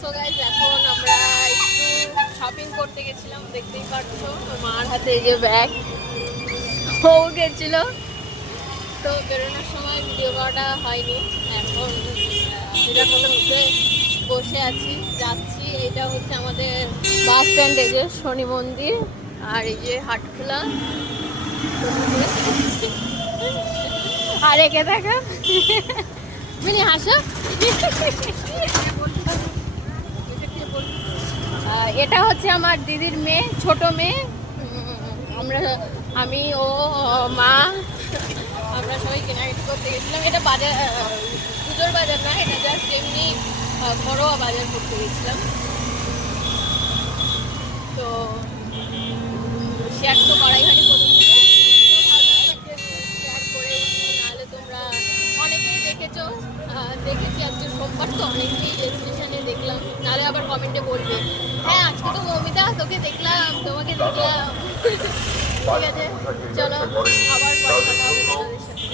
So guys এখন আমরা একটু শপিং করতে গেছিলাম, দেখতেই পাচ্ছ মার হাতে এই যে ব্যাগ, ও গেছিল তো বেরোনোর সময় ভিডিও করাটা হয়নি। এখন সেটার মধ্যে বসে আছি, যাচ্ছি। এইটা হচ্ছে আমাদের বাস স্ট্যান্ড, এই যে শনি মন্দির আর এই যে হাটখোলা। আর একে দেখা মিনি হাসো। এটা হচ্ছে আমার দিদির মেয়ে, ছোট মেয়ে। আমি ও মা আমরা সবাই কেনাকাটি করতে গেছিলাম। এটা বাজার, পুজোর বাজার না, এটা জাস্ট এমনি ঘরোয়া বাজার করতে গেছিলাম। তো শেয়ার তো করাই হয়নি প্রথম থেকে, তো ভাবলাম শেয়ার করে, নাহলে তোমরা অনেকেই দেখেছো, দেখেছি আজকে সোমবার তো অনেকেই রেজিস্ট্রেশনে দেখলাম, নাহলে আবার কমেন্টে বলবে হ্যাঁ আজকে তো মৌমিতা তোকে দেখলাম, তোমাকে দেখলাম। ঠিক আছে, চলো আবার পরে কথা হবে তোমাদের সাথে।